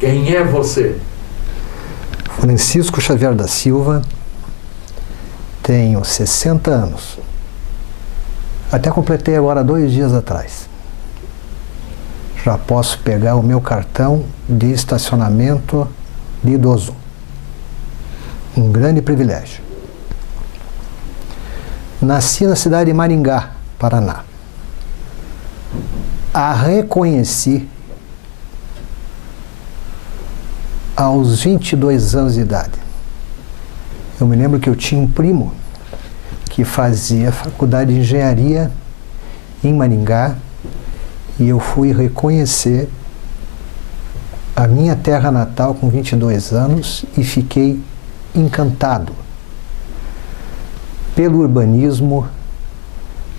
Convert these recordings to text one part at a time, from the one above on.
Quem é você? Francisco Xavier da Silva, tenho 60 anos. Até completei agora 2 dias atrás. Já posso pegar o meu cartão de estacionamento de idoso. Um grande privilégio. Nasci na cidade de Maringá, Paraná. A reconheci aos 22 anos de idade. Eu me lembro que eu tinha um primo que fazia faculdade de engenharia em Maringá e eu fui reconhecer a minha terra natal com 22 anos e fiquei encantado pelo urbanismo,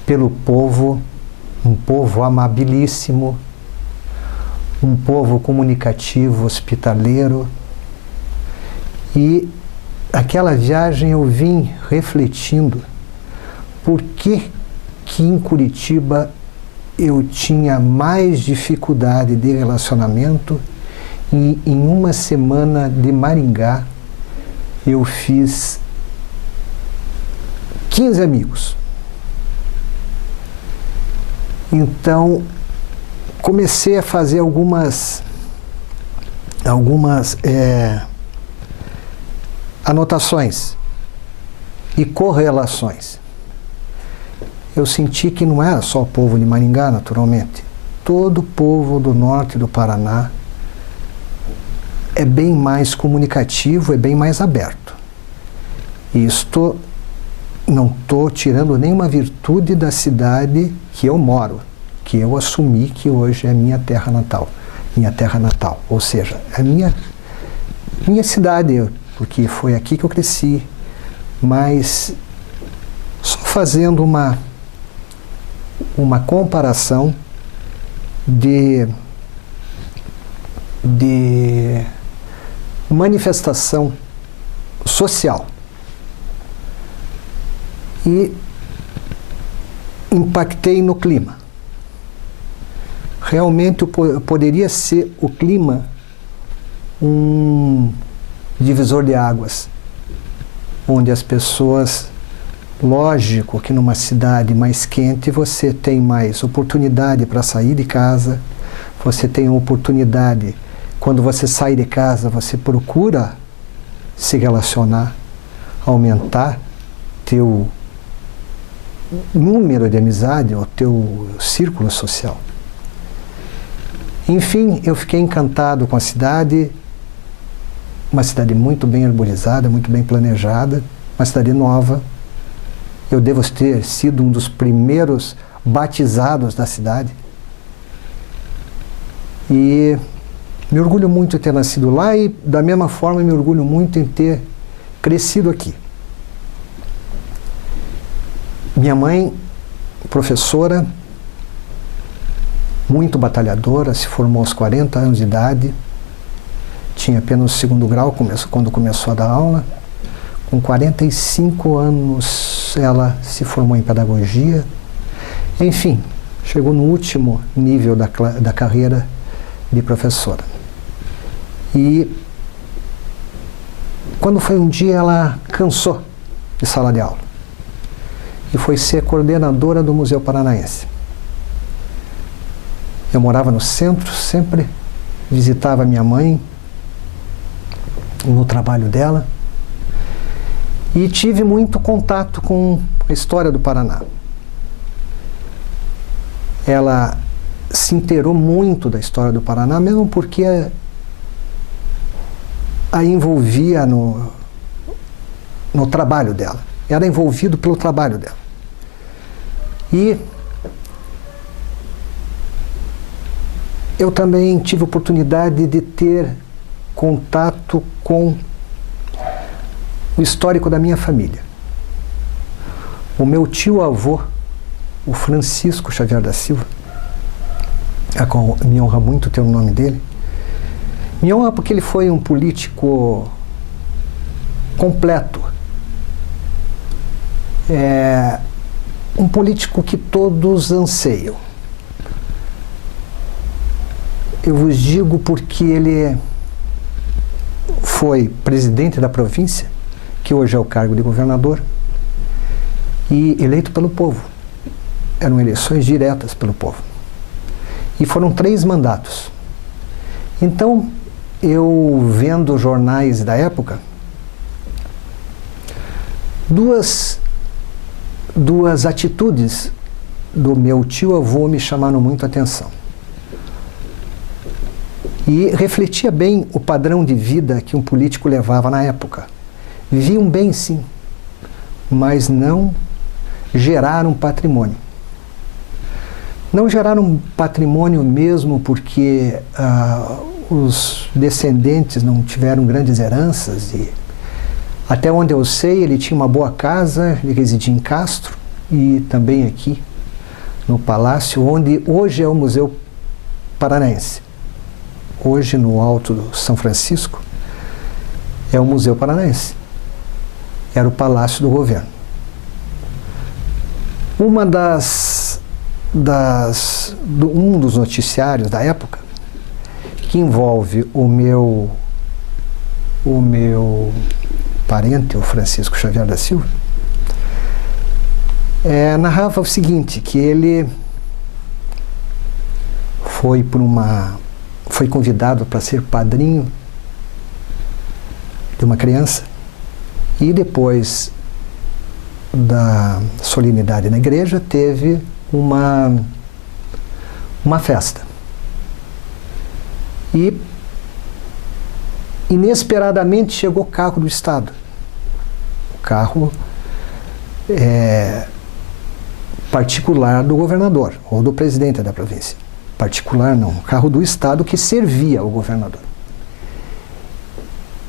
pelo povo, um povo amabilíssimo, um povo comunicativo, hospitaleiro. E aquela viagem eu vim refletindo por que em Curitiba eu tinha mais dificuldade de relacionamento e em uma semana de Maringá eu fiz 15 amigos. Então, comecei a fazer algumas anotações e correlações. Eu senti que não era só o povo de Maringá, naturalmente. Todo o povo do norte do Paraná é bem mais comunicativo, é bem mais aberto. E não estou tirando nenhuma virtude da cidade que eu moro, que eu assumi que hoje é minha terra natal. Minha terra natal, ou seja, é minha cidade, porque foi aqui que eu cresci. Mas só fazendo uma comparação de manifestação social. E impactei no clima. Realmente poderia ser o clima um divisor de águas, onde as pessoas, lógico que numa cidade mais quente você tem mais oportunidade para sair de casa, você tem oportunidade, quando você sai de casa, você procura se relacionar, aumentar teu número de amizade, o teu círculo social. Enfim, eu fiquei encantado com a cidade, uma cidade muito bem arborizada, muito bem planejada, uma cidade nova. Eu devo ter sido um dos primeiros batizados da cidade. E me orgulho muito de ter nascido lá e, da mesma forma, me orgulho muito em ter crescido aqui. Minha mãe, professora, muito batalhadora, se formou aos 40 anos de idade, tinha apenas o 2º grau quando começou a dar aula. Com 45 anos ela se formou em pedagogia. Enfim, chegou no último nível da carreira de professora. E quando foi um dia ela cansou de sala de aula e foi ser coordenadora do Museu Paranaense. Eu morava no centro, sempre visitava minha mãe no trabalho dela e tive muito contato com a história do Paraná. Ela se inteirou muito da história do Paraná, mesmo porque a envolvia no trabalho dela. Era envolvido pelo trabalho dela. E eu também tive a oportunidade de ter contato com o histórico da minha família. O meu tio-avô, o Francisco Xavier da Silva, a qual me honra muito ter o nome dele, me honra porque ele foi um político completo. Um político que todos anseiam. Eu vos digo porque ele foi presidente da província, que hoje é o cargo de governador, e eleito pelo povo. Eram eleições diretas pelo povo. E foram 3 mandatos. Então, eu vendo jornais da época, duas atitudes do meu tio-avô me chamaram muito a atenção. E refletia bem o padrão de vida que um político levava na época. Viviam bem, sim, mas não geraram patrimônio. Não geraram patrimônio mesmo porque os descendentes não tiveram grandes heranças. E, até onde eu sei, ele tinha uma boa casa, ele residia em Castro e também aqui no Palácio, onde hoje é o Museu Paranaense. Hoje, no Alto do São Francisco, é o Museu Paranaense. Era o Palácio do Governo. Um dos noticiários da época, que envolve o meu parente, o Francisco Xavier da Silva, narrava o seguinte, que ele foi convidado para ser padrinho de uma criança e depois da solenidade na igreja teve uma festa. E inesperadamente chegou o carro do Estado. O carro particular do governador ou do presidente da província. Particular não, o carro do Estado que servia ao governador.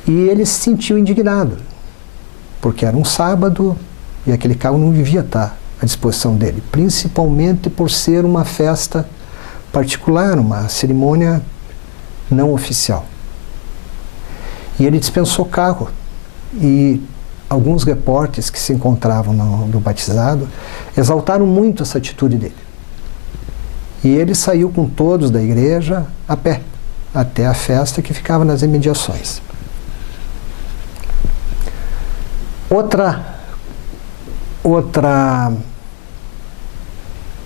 E ele se sentiu indignado, porque era um sábado e aquele carro não devia estar à disposição dele, principalmente por ser uma festa particular, uma cerimônia não oficial. E ele dispensou o carro e alguns repórteres que se encontravam no batizado exaltaram muito essa atitude dele. E ele saiu com todos da igreja a pé, até a festa que ficava nas imediações. Outra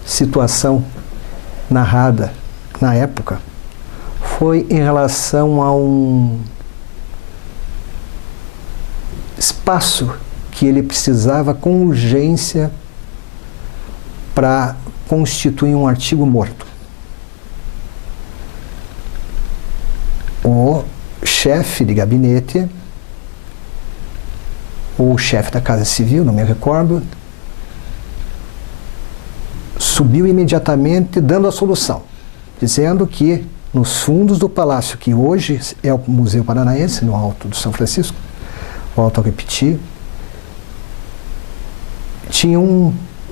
situação narrada na época foi em relação a um espaço que ele precisava com urgência para constituir um artigo morto. O chefe de gabinete, ou o chefe da Casa Civil, não me recordo, subiu imediatamente dando a solução, dizendo que nos fundos do palácio, que hoje é o Museu Paranaense, no Alto do São Francisco, volto a repetir, tinha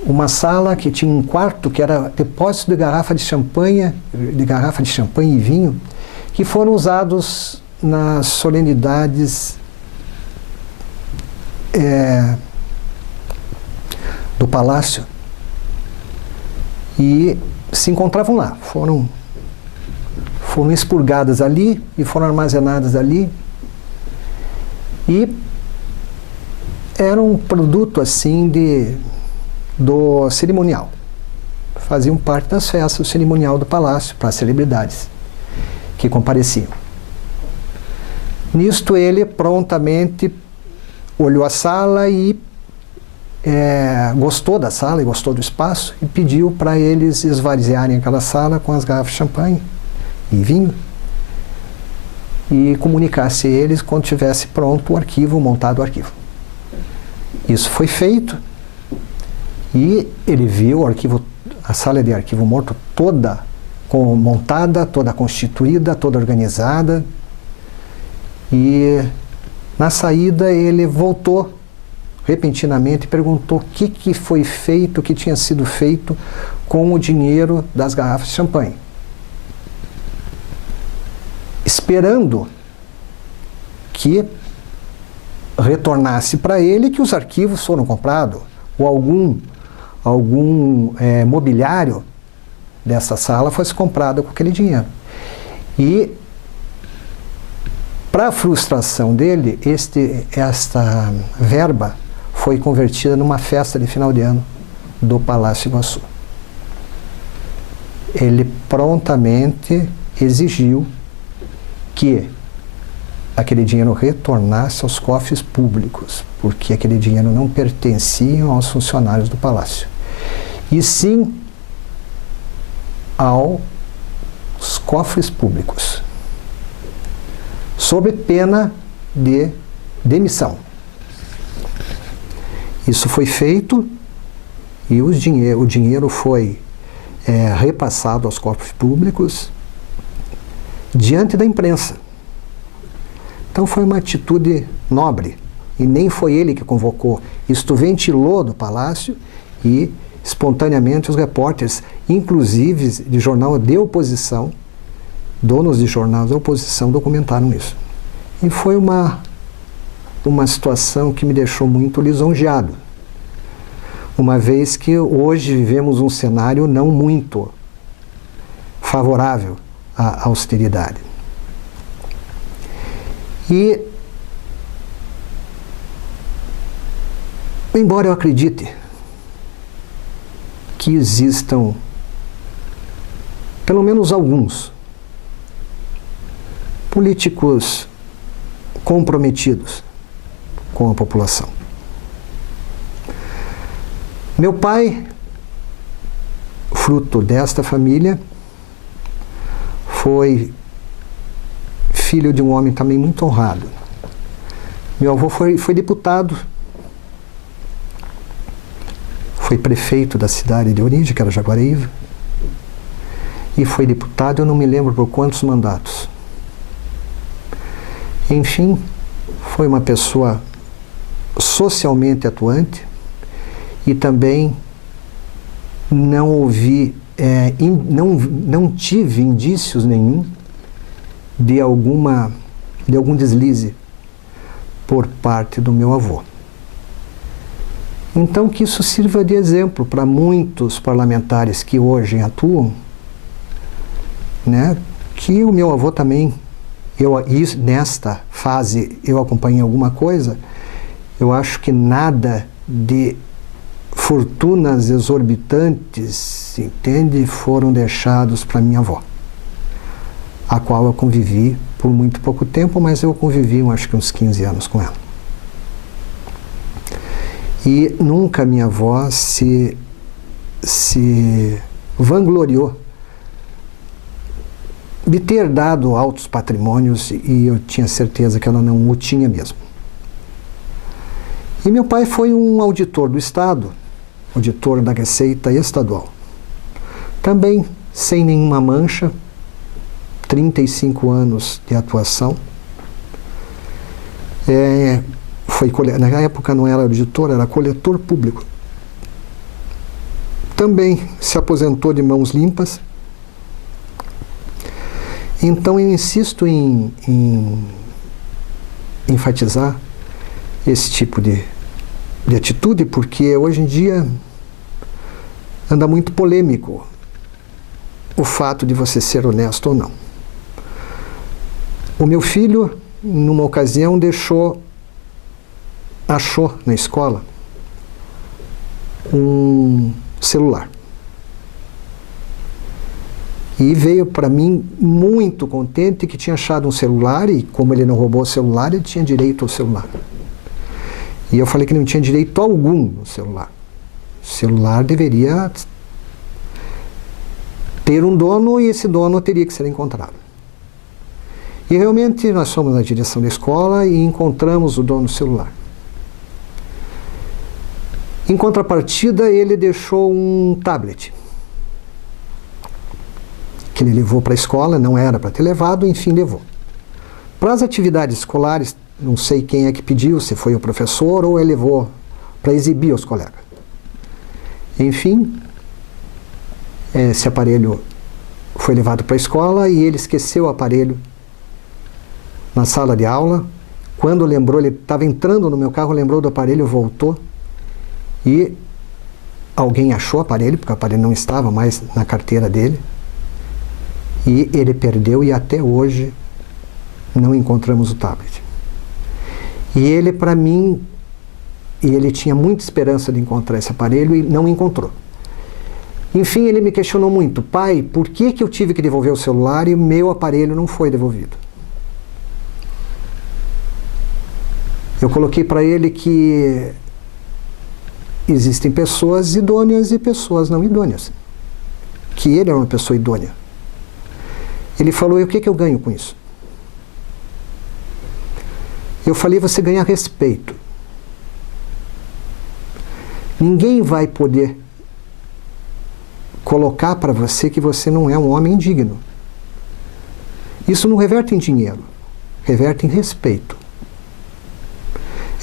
uma sala que tinha um quarto que era depósito de garrafa de champanhe e vinho, que foram usados nas solenidades do palácio e se encontravam lá, foram expurgadas ali e foram armazenadas ali e era um produto assim do cerimonial. Faziam parte das festas, do cerimonial do palácio, para as celebridades que compareciam. Nisto ele prontamente olhou a sala e gostou da sala e gostou do espaço e pediu para eles esvaziarem aquela sala com as garrafas de champanhe e vinho e comunicasse a eles quando tivesse pronto o arquivo, montado o arquivo. Isso foi feito e ele viu a sala de arquivo morto toda montada, toda constituída, toda organizada e na saída ele voltou repentinamente e perguntou o que foi feito, o que tinha sido feito com o dinheiro das garrafas de champanhe. Esperando que retornasse para ele que os arquivos foram comprados ou algum mobiliário dessa sala fosse comprado com aquele dinheiro. E Para a frustração dele, esta verba foi convertida numa festa de final de ano do Palácio Iguaçu. Ele prontamente exigiu que aquele dinheiro retornasse aos cofres públicos, porque aquele dinheiro não pertencia aos funcionários do palácio, e sim aos cofres públicos, sob pena de demissão. Isso foi feito e o dinheiro foi repassado aos cofres públicos diante da imprensa. Então foi uma atitude nobre, e nem foi ele que convocou. Isto ventilou do palácio e, espontaneamente, os repórteres, inclusive de jornal de oposição, donos de jornais da oposição, documentaram isso. E foi uma situação que me deixou muito lisonjeado, uma vez que hoje vivemos um cenário não muito favorável à austeridade. E, embora eu acredite que existam pelo menos alguns políticos comprometidos com a população. Meu pai, fruto desta família, foi filho de um homem também muito honrado. Meu avô foi deputado, foi prefeito da cidade de origem, que era Jaguariúna, e foi deputado, eu não me lembro por quantos mandatos. Enfim, foi uma pessoa socialmente atuante, e também não tive indícios nenhum de algum deslize por parte do meu avô. Então, que isso sirva de exemplo para muitos parlamentares que hoje atuam, né, que o meu avô também, nesta fase eu acompanhei alguma coisa, eu acho que nada de fortunas exorbitantes, entende, foram deixados para minha avó, a qual eu convivi por muito pouco tempo, mas eu convivi, acho que uns 15 anos com ela. E nunca minha avó se vangloriou de ter dado altos patrimônios, e eu tinha certeza que ela não o tinha mesmo. E meu pai foi um auditor do Estado, auditor da Receita Estadual. Também sem nenhuma mancha, 35 anos de atuação. Na época não era auditor, era coletor público. Também se aposentou de mãos limpas. Então eu insisto em enfatizar esse tipo de atitude, porque hoje em dia anda muito polêmico o fato de você ser honesto ou não. O meu filho, numa ocasião, achou na escola um celular. E veio para mim muito contente que tinha achado um celular, e como ele não roubou o celular, ele tinha direito ao celular. E eu falei que não tinha direito algum no celular. O celular deveria ter um dono, e esse dono teria que ser encontrado. E realmente nós fomos na direção da escola e encontramos o dono do celular. Em contrapartida, ele deixou um tablet que ele levou para a escola, não era para ter levado, enfim, levou. Para as atividades escolares, não sei quem é que pediu, se foi o professor ou ele levou para exibir aos colegas. Enfim, esse aparelho foi levado para a escola e ele esqueceu o aparelho na sala de aula. Quando lembrou, ele estava entrando no meu carro, lembrou do aparelho, voltou e alguém achou o aparelho, porque o aparelho não estava mais na carteira dele. E ele perdeu, e até hoje não encontramos o tablet. E ele, para mim, ele tinha muita esperança de encontrar esse aparelho e não encontrou. Enfim, ele me questionou muito: pai, por que eu tive que devolver o celular e o meu aparelho não foi devolvido? Eu coloquei para ele que existem pessoas idôneas e pessoas não idôneas. Que ele era uma pessoa idônea. Ele falou: e o que eu ganho com isso? Eu falei: você ganha respeito. Ninguém vai poder colocar para você que você não é um homem digno. Isso não reverte em dinheiro, reverte em respeito.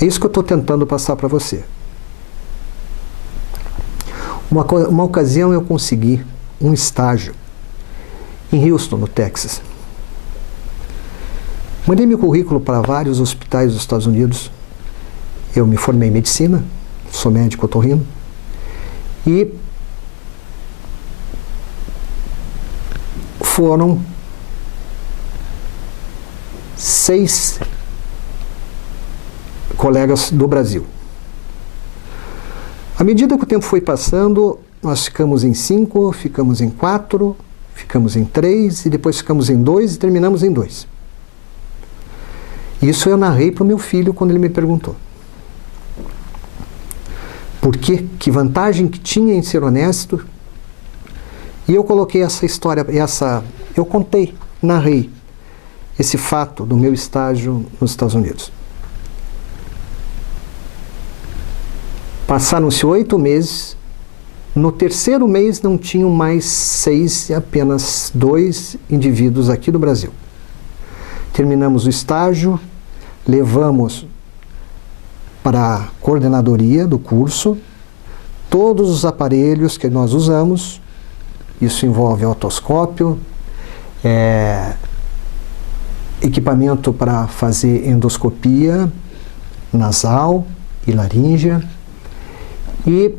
É isso que eu estou tentando passar para você. Uma ocasião eu consegui um estágio em Houston, no Texas. Mandei meu currículo para vários hospitais dos Estados Unidos. Eu me formei em medicina, sou médico otorrino, e foram 6 colegas do Brasil. À medida que o tempo foi passando, nós ficamos em 5, ficamos em 4, ficamos em 3, e depois ficamos em 2 e terminamos em 2. Isso eu narrei para o meu filho quando ele me perguntou. Por quê? Que vantagem que tinha em ser honesto? E eu coloquei essa história, eu contei, narrei esse fato do meu estágio nos Estados Unidos. Passaram-se 8 meses, no terceiro mês não tinham mais 6, apenas 2 indivíduos aqui do Brasil. Terminamos o estágio, levamos para a coordenadoria do curso todos os aparelhos que nós usamos. Isso envolve otoscópio, equipamento para fazer endoscopia nasal e laríngea, e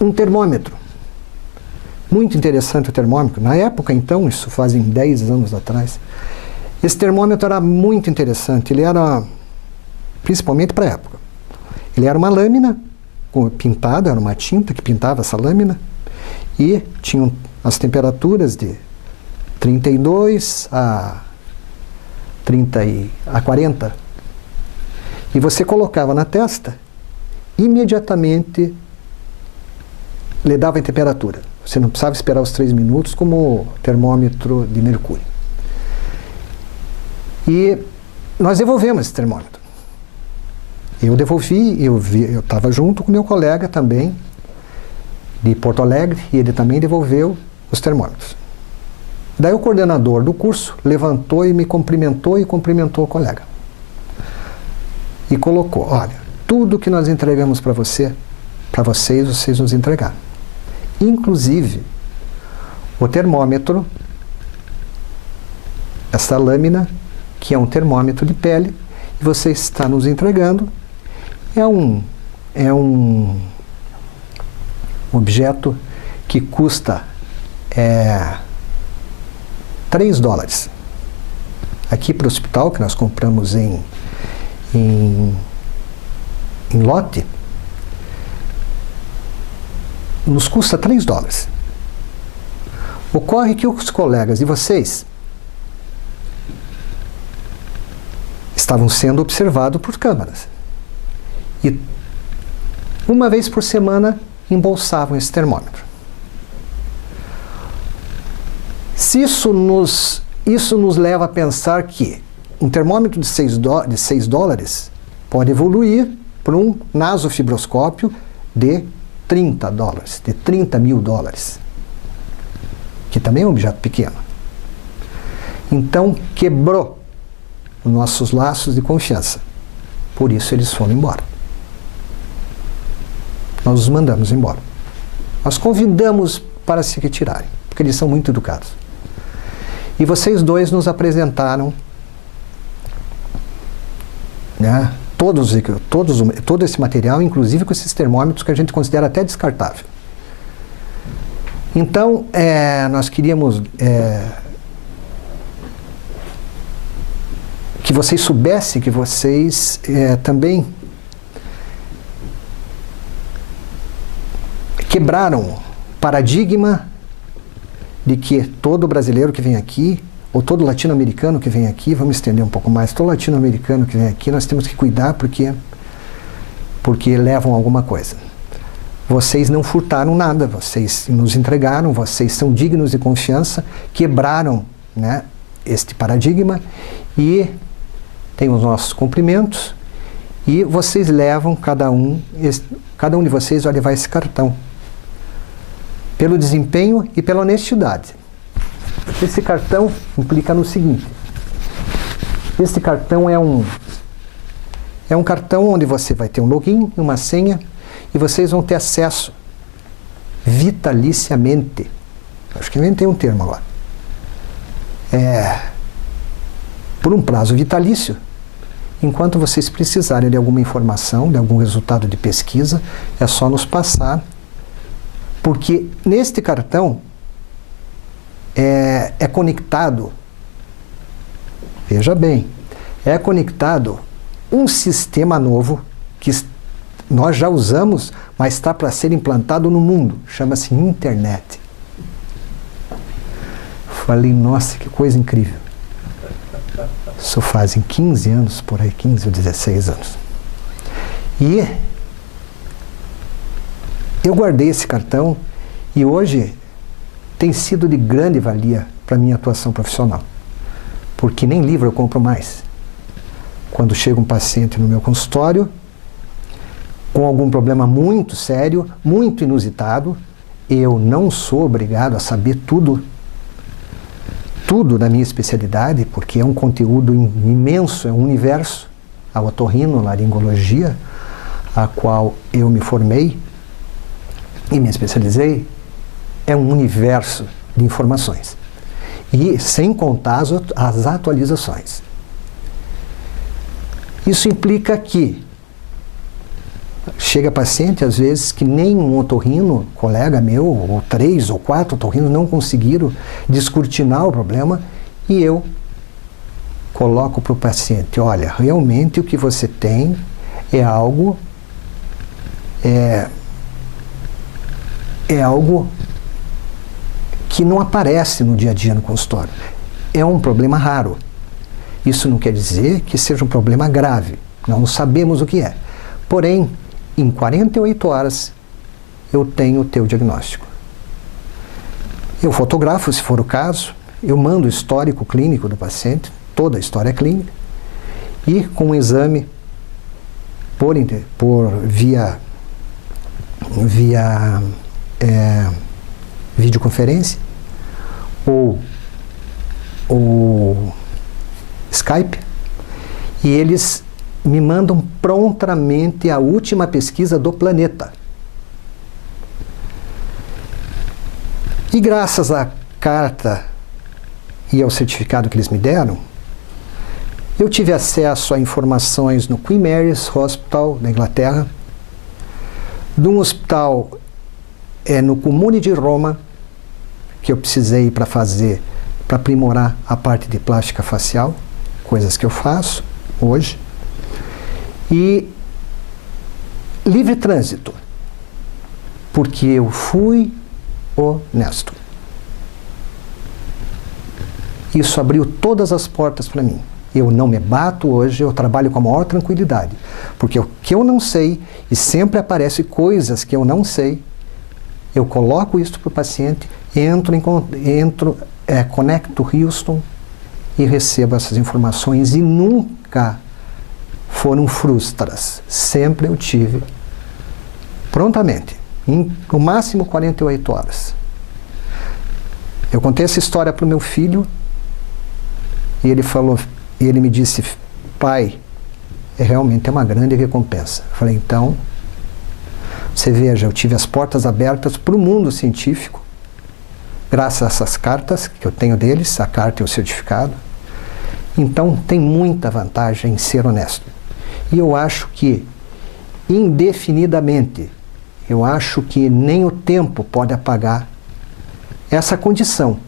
um termômetro. Muito interessante o termômetro. Na época, então, isso fazem 10 anos atrás, esse termômetro era muito interessante. Ele era, principalmente para a época, ele era uma lâmina pintada, era uma tinta que pintava essa lâmina, e tinham as temperaturas de 32 a 40. E você colocava na testa, imediatamente lhe dava a temperatura. Você não precisava esperar os 3 minutos como o termômetro de mercúrio. E nós devolvemos esse termômetro. Eu devolvi, eu estava junto com meu colega também, de Porto Alegre, e ele também devolveu os termômetros. Daí o coordenador do curso levantou e me cumprimentou e cumprimentou o colega. E colocou: olha, tudo que nós entregamos para vocês, vocês nos entregaram. Inclusive, o termômetro, essa lâmina, que é um termômetro de pele, e você está nos entregando, é um objeto que custa $3. Aqui para o hospital, que nós compramos em lote, nos custa $3. Ocorre que os colegas de vocês estavam sendo observados por câmeras. E uma vez por semana embolsavam esse termômetro. Se isso nos leva a pensar que um termômetro de $6 pode evoluir para um nasofibroscópio de $30, de $30 mil, que também é um objeto pequeno. Então, quebrou os nossos laços de confiança. Por isso eles foram embora. Nós os mandamos embora. Nós convidamos para se retirarem, porque eles são muito educados. E vocês dois nos apresentaram, né, todo esse material, inclusive com esses termômetros que a gente considera até descartável. Então, nós queríamos vocês soubessem que vocês também quebraram o paradigma de que todo brasileiro que vem aqui, ou todo latino-americano que vem aqui, vamos estender um pouco mais, todo latino-americano que vem aqui, nós temos que cuidar porque levam alguma coisa. Vocês não furtaram nada, vocês nos entregaram, vocês são dignos de confiança, quebraram, né, este paradigma e tem os nossos cumprimentos e vocês levam, cada um de vocês vai levar esse cartão pelo desempenho e pela honestidade. Esse cartão implica no seguinte: esse cartão é um cartão onde você vai ter um login, uma senha, e vocês vão ter acesso vitaliciamente. Acho que inventei um termo agora. Por um prazo vitalício, enquanto vocês precisarem de alguma informação, de algum resultado de pesquisa, é só nos passar, porque neste cartão é conectado, veja bem, é conectado um sistema novo que nós já usamos, mas está para ser implantado no mundo, chama-se internet. Falei, nossa, que coisa incrível. Isso fazem 15 anos, por aí, 15 ou 16 anos. E eu guardei esse cartão e hoje tem sido de grande valia para a minha atuação profissional. Porque nem livro eu compro mais. Quando chega um paciente no meu consultório, com algum problema muito sério, muito inusitado, eu não sou obrigado a saber tudo da minha especialidade, porque é um conteúdo imenso, é um universo, a otorrinolaringologia, a qual eu me formei e me especializei, é um universo de informações. E sem contar as atualizações. Isso implica que chega paciente, às vezes, que nem um otorrino, colega meu, ou 3 ou 4 otorrinos não conseguiram descortinar o problema, e eu coloco para o paciente, olha, realmente o que você tem é algo que não aparece no dia a dia no consultório. É um problema raro. Isso não quer dizer que seja um problema grave. Nós não sabemos o que é. Porém, em 48 horas, eu tenho o teu diagnóstico. Eu fotografo, se for o caso, eu mando o histórico clínico do paciente, toda a história clínica, e com um exame via videoconferência ou Skype, e eles me mandam prontamente a última pesquisa do planeta. E graças à carta e ao certificado que eles me deram, eu tive acesso a informações no Queen Mary's Hospital, na Inglaterra, de um hospital no Comune de Roma, que eu precisei para aprimorar a parte de plástica facial, coisas que eu faço hoje, e livre trânsito, porque eu fui honesto. Isso abriu todas as portas para mim. Eu não me bato hoje, eu trabalho com a maior tranquilidade, porque o que eu não sei, e sempre aparecem coisas que eu não sei, eu coloco isso para o paciente, conecto Houston e recebo essas informações, e nunca foram frustras. Sempre eu tive prontamente, em no máximo 48 horas. Eu contei essa história para o meu filho e ele me disse, pai, realmente é uma grande recompensa. Eu falei, então, você veja, eu tive as portas abertas para o mundo científico, graças a essas cartas que eu tenho deles, a carta e o certificado. Então, tem muita vantagem em ser honesto. E eu acho que, indefinidamente, eu acho que nem o tempo pode apagar essa condição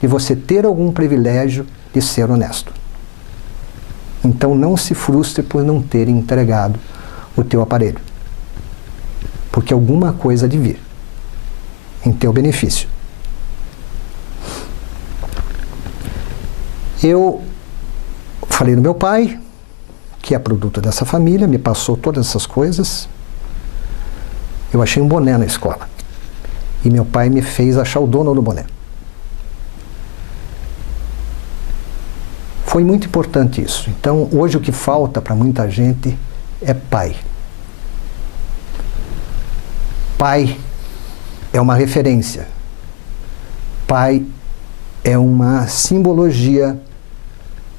de você ter algum privilégio de ser honesto. Então não se frustre por não ter entregado o teu aparelho, porque alguma coisa há de vir em teu benefício. Eu falei no meu pai, que é produto dessa família, me passou todas essas coisas. Eu achei um boné na escola. E meu pai me fez achar o dono do boné. Foi muito importante isso. Então, hoje o que falta para muita gente é pai. Pai é uma referência. Pai é uma simbologia.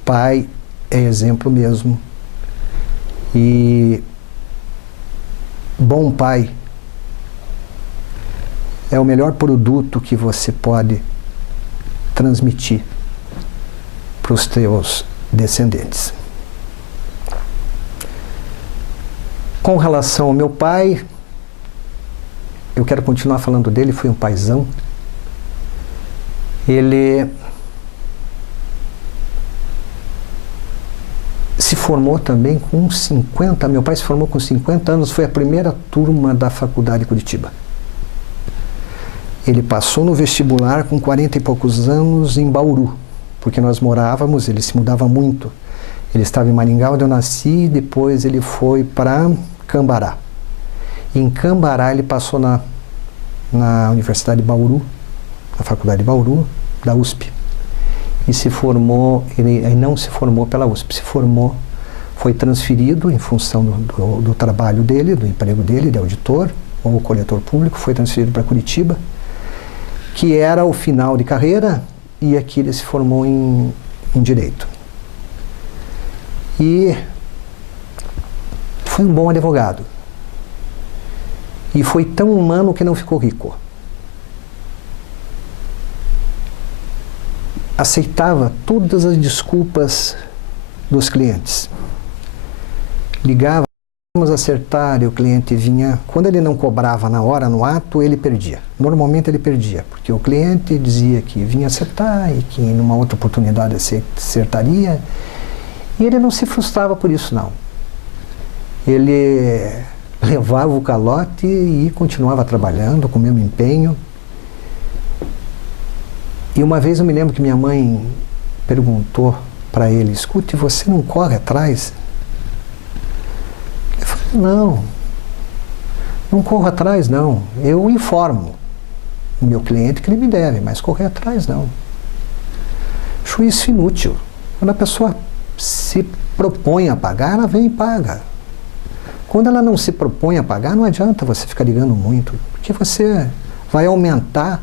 Pai é exemplo mesmo. E bom pai é o melhor produto que você pode transmitir para os teus descendentes. Com relação ao meu pai, eu quero continuar falando dele, foi um paizão. Ele se formou também com 50, meu pai se formou com 50 anos, foi a primeira turma da faculdade de Curitiba. Ele passou no vestibular com 40 e poucos anos em Bauru, porque nós morávamos, ele se mudava muito. Ele estava em Maringá, onde eu nasci, e depois ele foi para Cambará. E em Cambará ele passou na Universidade de Bauru, na Faculdade de Bauru, da USP. E se formou, ele não se formou pela USP, se formou, foi transferido em função do trabalho dele, do emprego dele, de auditor ou coletor público, foi transferido para Curitiba, que era o final de carreira, e aqui ele se formou em Direito. E foi um bom advogado. E foi tão humano que não ficou rico. Aceitava todas as desculpas dos clientes. Ligava, vamos acertar, e o cliente vinha. Quando ele não cobrava na hora, no ato, ele perdia. Normalmente ele perdia, porque o cliente dizia que vinha acertar e que numa outra oportunidade acertaria. E ele não se frustrava por isso, não. Ele levava o calote e continuava trabalhando com o mesmo empenho. E uma vez eu me lembro que minha mãe perguntou para ele, escute, você não corre atrás? Ele falou, não corro atrás não, eu informo o meu cliente que ele me deve, mas correr atrás não. Acho isso inútil. Quando a pessoa se propõe a pagar, ela vem e paga. Quando ela não se propõe a pagar, não adianta você ficar ligando muito, porque você vai aumentar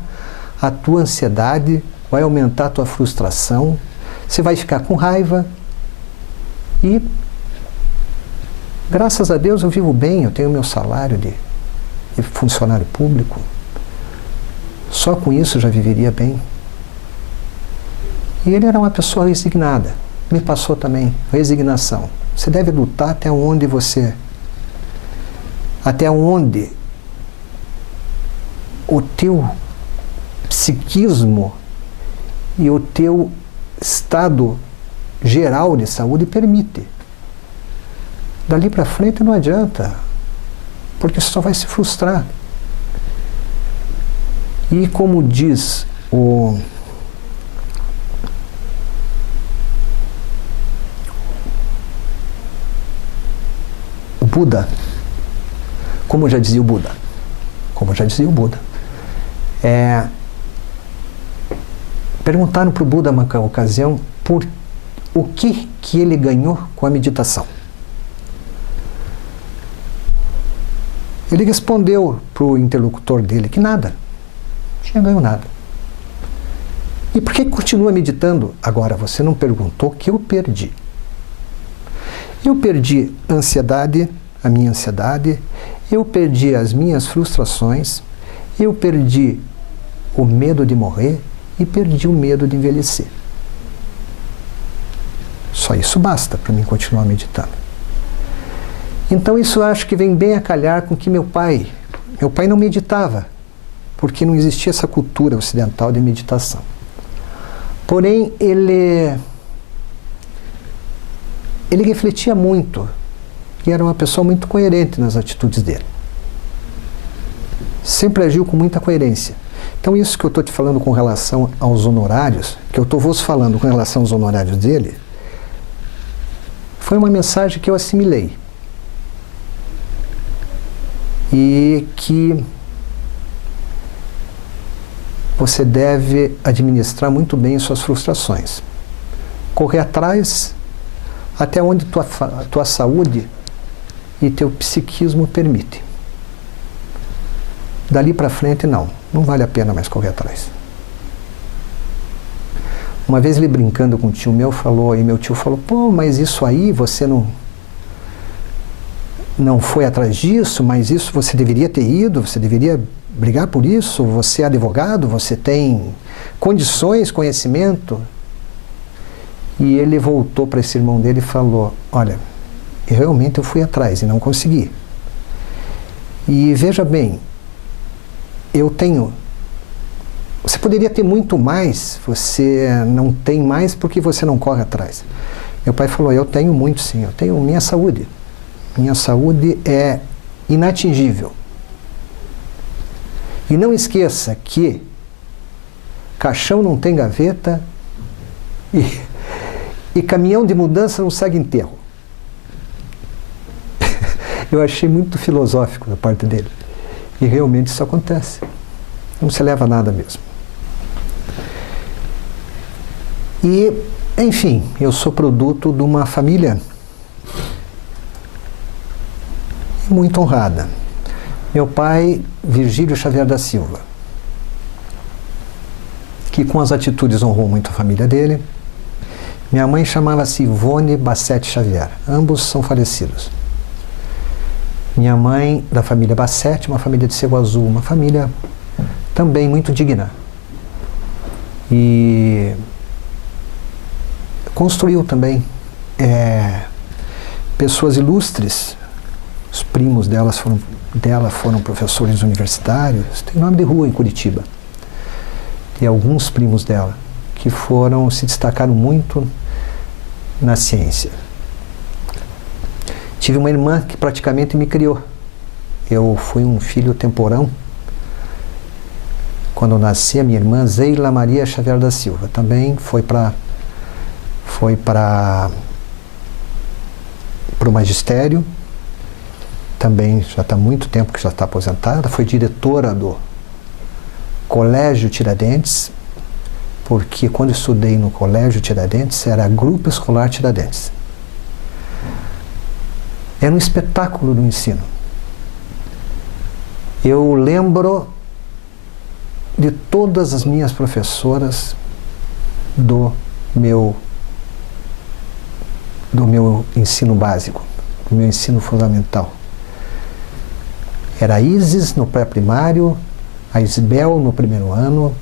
a tua ansiedade, vai aumentar a tua frustração, você vai ficar com raiva. E graças a Deus eu vivo bem, eu tenho meu salário de funcionário público. Só com isso eu já viveria bem. E ele era uma pessoa resignada. Me passou também resignação. Você deve lutar até onde o teu psiquismo e o teu estado geral de saúde permite. Dali para frente não adianta, porque você só vai se frustrar. E como diz o Buda, como já dizia o Buda, perguntaram para o Buda numa ocasião por o que ele ganhou com a meditação. Ele respondeu para o interlocutor dele que nada, não tinha ganho nada. E por que continua meditando? Agora, você não perguntou o que eu perdi. Eu perdi ansiedade, a minha ansiedade, eu perdi as minhas frustrações, eu perdi o medo de morrer e perdi o medo de envelhecer. Só isso basta para mim continuar meditando. Então isso eu acho que vem bem a calhar com que meu pai não meditava, porque não existia essa cultura ocidental de meditação. Porém, ele ele refletia muito e era uma pessoa muito coerente nas atitudes dele. Sempre agiu com muita coerência. Então isso que eu estou te falando com relação aos honorários, que eu estou vos falando com relação aos honorários dele, foi uma mensagem que eu assimilei. E que você deve administrar muito bem suas frustrações. Correr atrás até onde tua saúde e teu psiquismo permitem. Dali para frente, não vale a pena mais correr atrás. Uma vez ele brincando com um tio meu falou, e meu tio falou, pô, mas isso aí você não foi atrás disso, mas isso você deveria ter ido, você deveria brigar por isso, você é advogado, você tem condições, conhecimento. E ele voltou para esse irmão dele e falou, olha, realmente eu fui atrás e não consegui. E veja bem, eu tenho... Você poderia ter muito mais, você não tem mais porque você não corre atrás. Meu pai falou, eu tenho muito sim, eu tenho minha saúde. Minha saúde é inatingível. E não esqueça que caixão não tem gaveta e caminhão de mudança não segue enterro. Eu achei muito filosófico da parte dele. E realmente isso acontece. Não se leva a nada mesmo. E, enfim, eu sou produto de uma família muito honrada. Meu pai, Virgílio Xavier da Silva, que com as atitudes honrou muito a família dele. Minha mãe chamava-se Ivone Bassete Xavier. Ambos são falecidos. Minha mãe, da família Bassete, uma família de Cego Azul, uma família também muito digna. E construiu também pessoas ilustres. Os primos dela foram professores universitários. Tem nome de rua em Curitiba. E alguns primos dela que se destacaram muito na ciência. Tive uma irmã que praticamente me criou. Eu fui um filho temporão. Quando eu nasci, a minha irmã Zeila Maria Xavier da Silva também foi para o magistério. Também já está há muito tempo que já está aposentada. Foi diretora do Colégio Tiradentes, porque quando estudei no Colégio Tiradentes era Grupo Escolar Tiradentes. Era um espetáculo do ensino. Eu lembro de todas as minhas professoras do meu ensino básico, do meu ensino fundamental. Era a Isis no pré-primário, a Isbel no primeiro ano,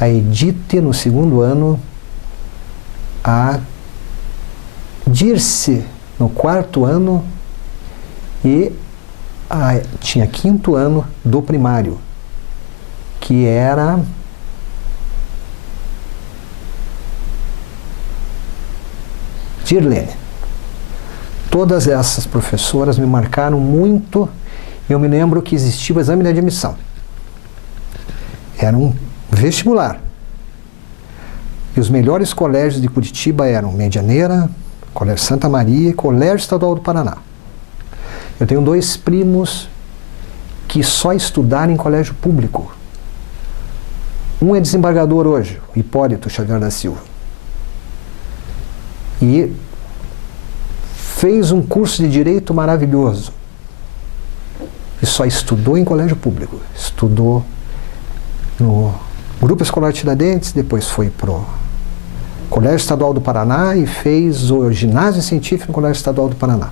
a Edith no segundo ano, a Dirce no quarto ano e tinha quinto ano do primário, que era Dirlene. Todas essas professoras me marcaram muito. Eu me lembro que existia o exame de admissão. Era um vestibular. E os melhores colégios de Curitiba eram Medianeira, Colégio Santa Maria e Colégio Estadual do Paraná. Eu tenho 2 primos que só estudaram em colégio público. Um é desembargador hoje, o Hipólito Xavier da Silva. E fez um curso de Direito maravilhoso. E só estudou em colégio público. Estudou no Grupo Escolar Tiradentes, depois foi para o Colégio Estadual do Paraná e fez o ginásio científico no Colégio Estadual do Paraná.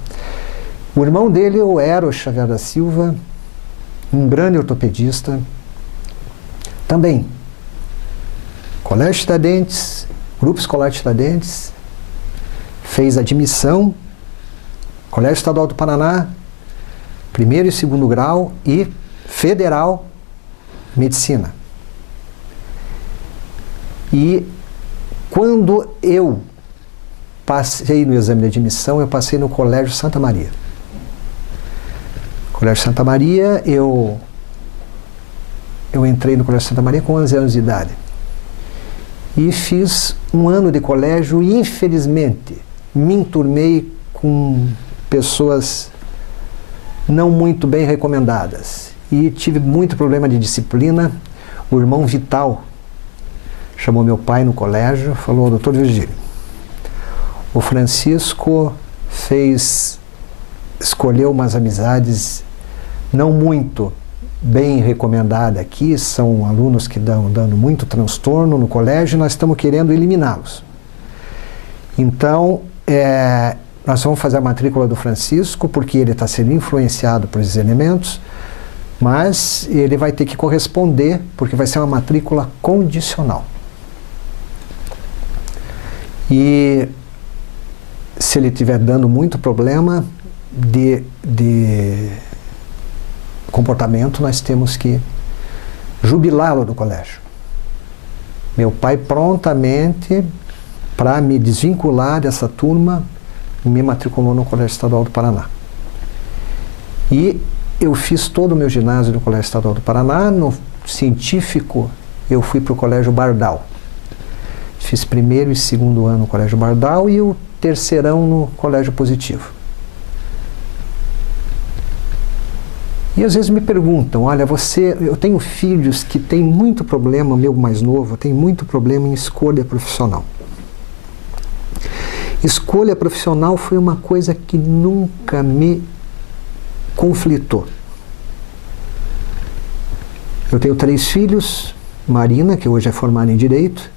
O irmão dele, o Eros Xavier da Silva, um grande ortopedista, também. Colégio Tiradentes, Grupo Escolar Tiradentes, fez admissão, Colégio Estadual do Paraná, primeiro e segundo grau e federal, medicina. E quando eu passei no exame de admissão, eu passei no Colégio Santa Maria. Colégio Santa Maria, eu entrei no Colégio Santa Maria com 11 anos de idade. E fiz um ano de colégio e, infelizmente, me enturmei com pessoas não muito bem recomendadas. E tive muito problema de disciplina. O irmão Vital chamou meu pai no colégio, falou: doutor Virgílio, o Francisco escolheu umas amizades não muito bem recomendadas aqui, são alunos que dando muito transtorno no colégio e nós estamos querendo eliminá-los. Então, nós vamos fazer a matrícula do Francisco, porque ele está sendo influenciado por esses elementos, mas ele vai ter que corresponder, porque vai ser uma matrícula condicional. E se ele estiver dando muito problema de comportamento, nós temos que jubilá-lo do colégio. Meu pai prontamente, para me desvincular dessa turma, me matriculou no Colégio Estadual do Paraná. E eu fiz todo o meu ginásio no Colégio Estadual do Paraná. No científico, eu fui para o Colégio Bardal. Fiz primeiro e segundo ano no Colégio Bardal e o terceirão no Colégio Positivo. E às vezes me perguntam: olha, eu tenho filhos que têm muito problema, meu mais novo, tem muito problema em escolha profissional. Escolha profissional foi uma coisa que nunca me conflitou. Eu tenho 3 filhos, Marina, que hoje é formada em Direito,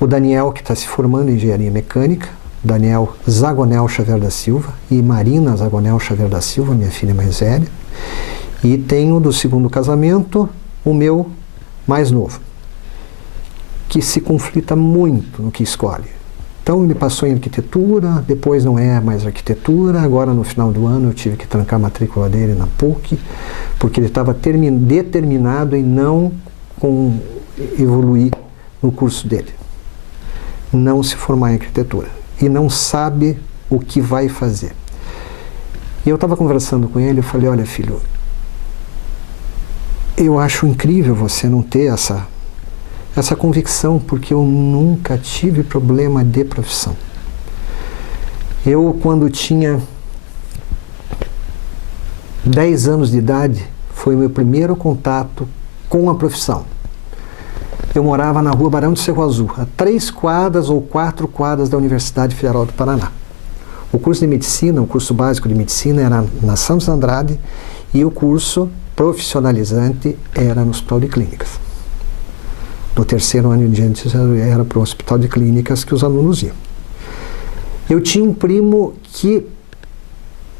o Daniel, que está se formando em Engenharia Mecânica, Daniel Zagonel Xavier da Silva, e Marina Zagonel Xavier da Silva, minha filha mais velha, e tenho do segundo casamento o meu mais novo, que se conflita muito no que escolhe. Então ele passou em arquitetura, depois não é mais arquitetura, agora no final do ano eu tive que trancar a matrícula dele na PUC, porque ele estava determinado em não evoluir no curso dele, não se formar em arquitetura, e não sabe o que vai fazer. E eu estava conversando com ele, eu falei: olha, filho, eu acho incrível você não ter essa convicção, porque eu nunca tive problema de profissão. Eu, quando tinha 10 anos de idade, foi o meu primeiro contato com a profissão. Eu morava na rua Barão do Cerro Azul, a 3 quadras ou 4 quadras da Universidade Federal do Paraná. O curso de medicina, o curso básico de medicina era na Santos Andrade e o curso profissionalizante era no Hospital de Clínicas. No terceiro ano em diante era para o Hospital de Clínicas que os alunos iam. Eu tinha um primo que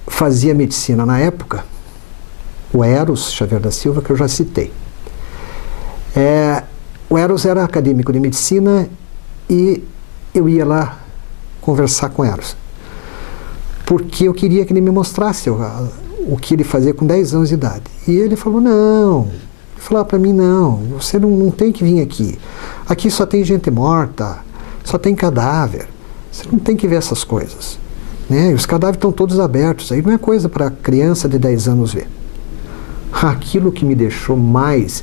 fazia medicina na época, o Eros Xavier da Silva, que eu já citei. O Eros era acadêmico de medicina e eu ia lá conversar com o Eros, porque eu queria que ele me mostrasse o que ele fazia com 10 anos de idade. E ele falou: não. Ele falou para mim: não, você não tem que vir aqui. Aqui só tem gente morta, só tem cadáver. Você não tem que ver essas coisas, né? E os cadáveres estão todos abertos. Aí não é coisa para criança de 10 anos ver. Aquilo que me deixou mais,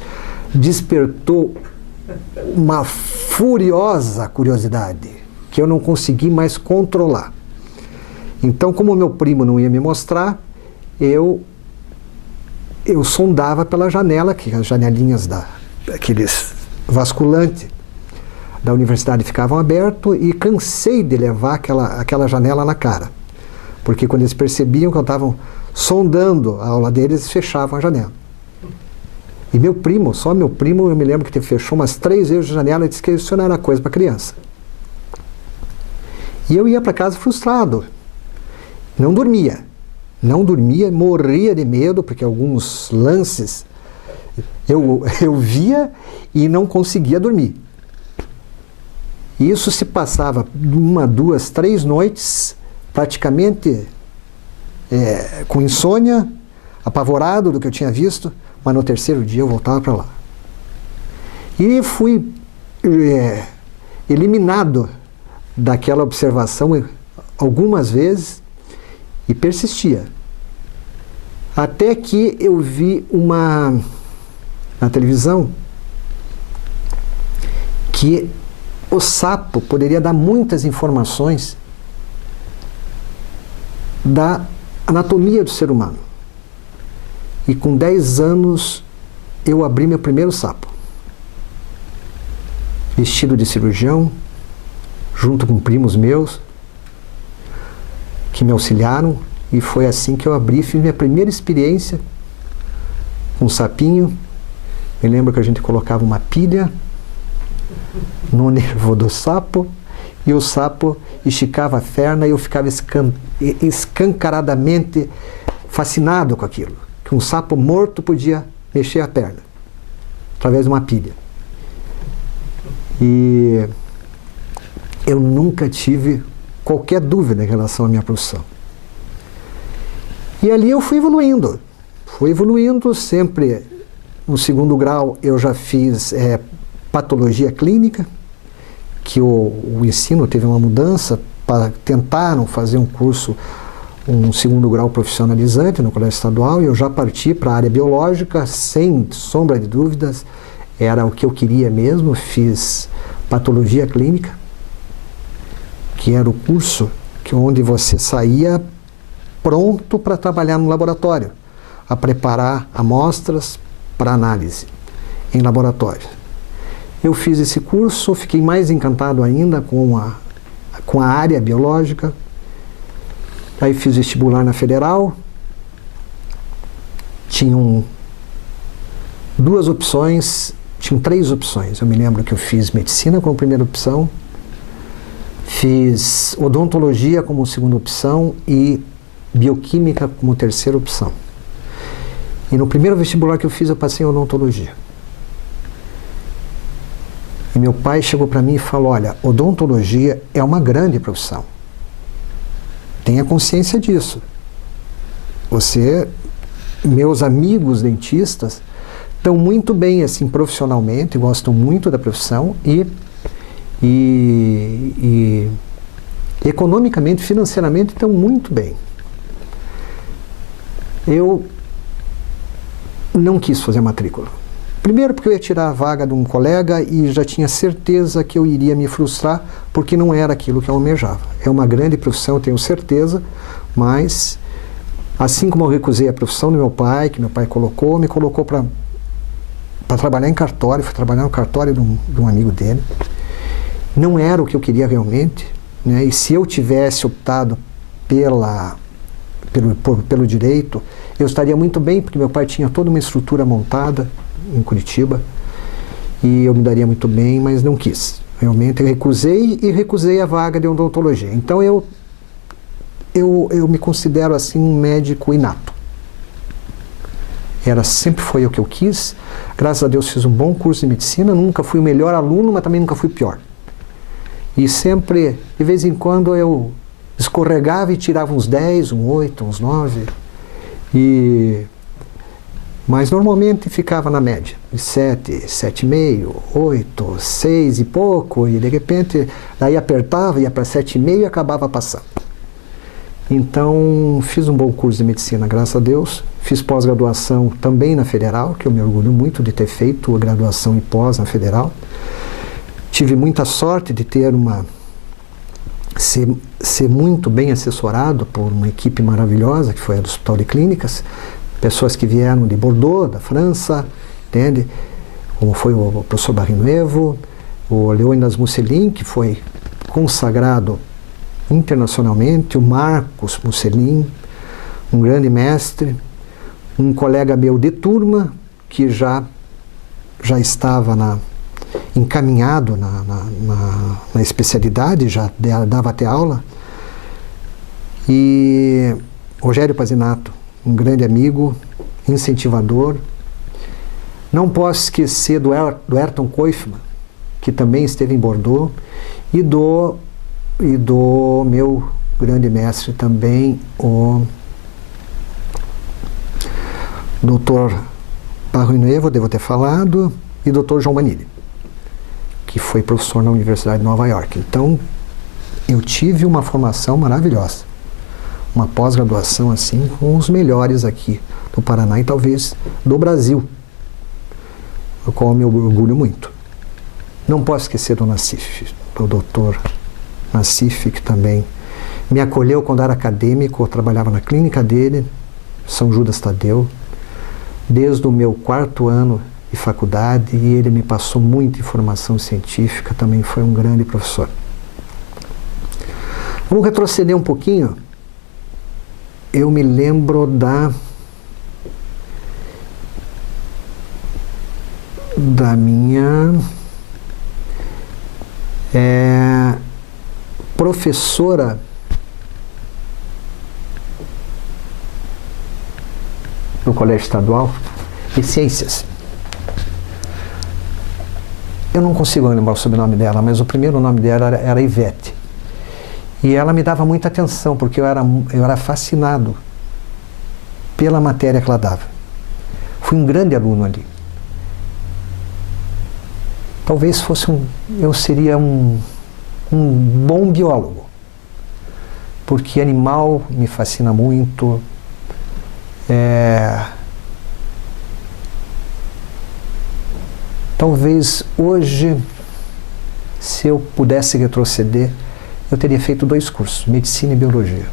despertou uma furiosa curiosidade, que eu não consegui mais controlar. Então, como o meu primo não ia me mostrar, eu sondava pela janela, que as janelinhas aqueles vasculantes da universidade ficavam abertos, e cansei de levar aquela janela na cara. Porque quando eles percebiam que eu estava sondando a aula deles, eles fechavam a janela. E meu primo, só meu primo, eu me lembro que fechou umas 3 vezes a janela e disse que isso não era coisa para criança. E eu ia para casa frustrado. Não dormia, morria de medo, porque alguns lances eu via e não conseguia dormir. E isso se passava 1, 2, 3 noites, praticamente com insônia, apavorado do que eu tinha visto, mas no terceiro dia eu voltava para lá. E fui eliminado daquela observação algumas vezes e persistia. Até que eu vi na televisão que o sapo poderia dar muitas informações da anatomia do ser humano. E com 10 anos eu abri meu primeiro sapo. Vestido de cirurgião, junto com primos meus, que me auxiliaram, e foi assim que eu abri, fiz minha primeira experiência com um sapinho. Me lembro que a gente colocava uma pilha no nervo do sapo, e o sapo esticava a perna e eu ficava escancaradamente fascinado com aquilo, que um sapo morto podia mexer a perna, através de uma pilha. E eu nunca tive qualquer dúvida em relação à minha profissão. E ali eu fui evoluindo sempre. No segundo grau eu já fiz patologia clínica, que o ensino teve uma mudança, tentaram fazer um curso, um segundo grau profissionalizante no colégio estadual, e eu já parti para a área biológica, sem sombra de dúvidas, era o que eu queria mesmo. Fiz patologia clínica, que era o curso onde você saía pronto para trabalhar no laboratório, a preparar amostras para análise em laboratório. Eu fiz esse curso, fiquei mais encantado ainda com a área biológica. Aí fiz vestibular na Federal. Tinham duas opções, tinham 3 opções. Eu me lembro que eu fiz medicina como primeira opção, fiz odontologia como segunda opção e bioquímica como terceira opção. E no primeiro vestibular que eu fiz, eu passei em odontologia. E meu pai chegou para mim e falou: olha, odontologia é uma grande profissão. Tenha consciência disso. Meus amigos dentistas estão muito bem assim profissionalmente, gostam muito da profissão e economicamente, financeiramente estão muito bem. Eu não quis fazer matrícula. Primeiro porque eu ia tirar a vaga de um colega e já tinha certeza que eu iria me frustrar, porque não era aquilo que eu almejava. É uma grande profissão, tenho certeza, mas assim como eu recusei a profissão do meu pai, que meu pai me colocou para trabalhar em cartório. Fui trabalhar no cartório de um amigo dele. Não era o que eu queria realmente, né? E se eu tivesse optado pelo direito, eu estaria muito bem, porque meu pai tinha toda uma estrutura montada em Curitiba e eu me daria muito bem, mas não quis. Realmente eu recusei a vaga de odontologia. Então eu me considero assim um médico inato. Sempre foi o que eu quis. Graças a Deus fiz um bom curso de medicina, nunca fui o melhor aluno, mas também nunca fui o pior. E sempre, de vez em quando, eu escorregava e tirava uns 10, uns 8, uns 9. Mas normalmente ficava na média, de 7, 7,5, 8, 6 e pouco, e de repente daí apertava, ia para 7,5 e acabava passando. Então fiz um bom curso de medicina, graças a Deus. Fiz pós-graduação também na Federal, que eu me orgulho muito de ter feito a graduação e pós na Federal. Tive muita sorte de ter ser muito bem assessorado por uma equipe maravilhosa, que foi a do Hospital de Clínicas, pessoas que vieram de Bordeaux, da França, entende? Como foi o professor Barrinuevo, o Leônidas Musselin, que foi consagrado internacionalmente, o Marcos Musselin, um grande mestre, um colega meu de turma, que já estava encaminhado na especialidade, já dava até aula, e Rogério Pazinato, um grande amigo, incentivador. Não posso esquecer do Ayrton Koifman, que também esteve em Bordeaux, e do meu grande mestre também, o Dr. Barrinuevo, devo ter falado, e Dr. João Manilli, que foi professor na Universidade de Nova York. Então, eu tive uma formação maravilhosa, uma pós-graduação assim com os melhores aqui do Paraná e talvez do Brasil, do qual eu me orgulho muito. Não posso esquecer do Nassif, do Dr. Nassif, que também me acolheu quando era acadêmico. Eu trabalhava na clínica dele, São Judas Tadeu, desde o meu 4º ano de faculdade, e ele me passou muita informação científica, também foi um grande professor. Vamos retroceder um pouquinho. Eu me lembro da minha professora no Colégio Estadual de Ciências. Eu não consigo lembrar o sobrenome dela, mas o primeiro nome dela era Ivete. E ela me dava muita atenção, porque eu era fascinado pela matéria que ela dava. Fui um grande aluno ali. Talvez eu seria um bom biólogo, porque animal me fascina muito. Talvez hoje, se eu pudesse retroceder, eu teria feito 2 cursos, Medicina e Biologia.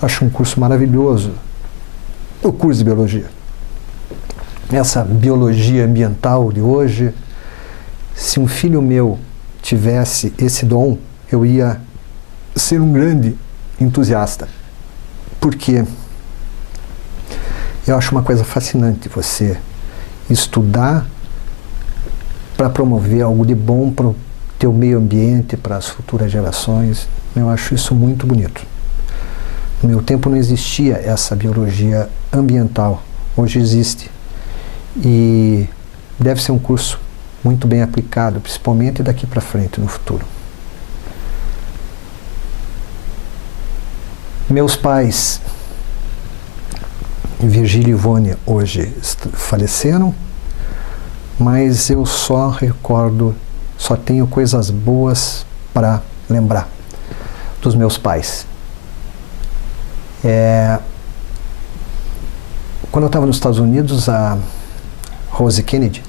Acho um curso maravilhoso, o curso de Biologia. Essa biologia ambiental de hoje, se um filho meu tivesse esse dom, eu ia ser um grande entusiasta. Porque eu acho uma coisa fascinante você estudar para promover algo de bom para o teu meio ambiente, para as futuras gerações. Eu acho isso muito bonito. No meu tempo não existia essa biologia ambiental. Hoje existe. E deve ser um curso muito bem aplicado, principalmente daqui para frente, no futuro. Meus pais, Virgílio e Ivone, hoje faleceram, mas eu só tenho coisas boas para lembrar dos meus pais. Quando eu estava nos Estados Unidos, a Rose Kennedy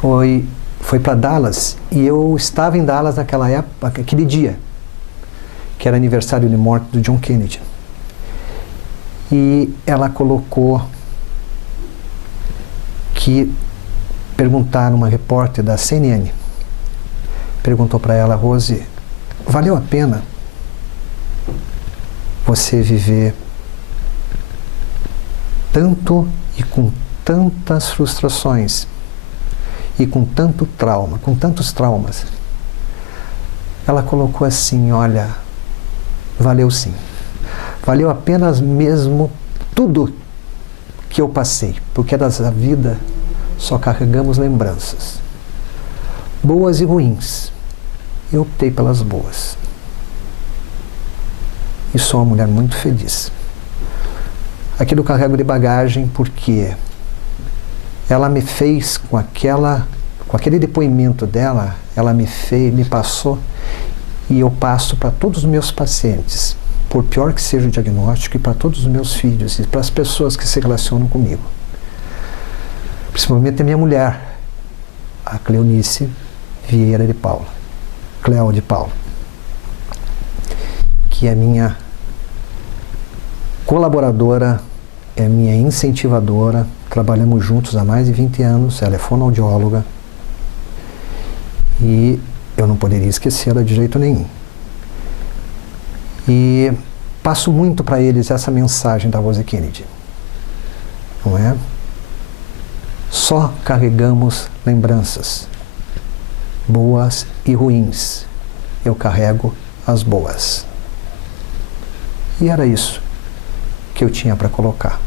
foi para Dallas, e eu estava em Dallas naquela época, aquele dia, que era aniversário de morte do John Kennedy. E ela colocou que perguntaram, uma repórter da CNN, perguntou para ela: Rose, valeu a pena você viver tanto e com tantas frustrações e com tanto trauma, com tantos traumas? Ela colocou assim: olha, valeu sim. Valeu apenas mesmo tudo que eu passei, porque dessa vida só carregamos lembranças, boas e ruins. Eu optei pelas boas. E sou uma mulher muito feliz. Aquilo eu carrego de bagagem porque ela me fez, com aquele depoimento dela, ela me passou, e eu passo para todos os meus pacientes, por pior que seja o diagnóstico, e para todos os meus filhos e para as pessoas que se relacionam comigo. Principalmente a minha mulher, a Cleonice Vieira de Paula, Cleo de Paula, que é minha colaboradora, é minha incentivadora. Trabalhamos juntos há mais de 20 anos, ela é fonoaudióloga, e eu não poderia esquecê-la de jeito nenhum. E passo muito para eles essa mensagem da Rose Kennedy, não é? Só carregamos lembranças, boas e ruins. Eu carrego as boas. E era isso que eu tinha para colocar.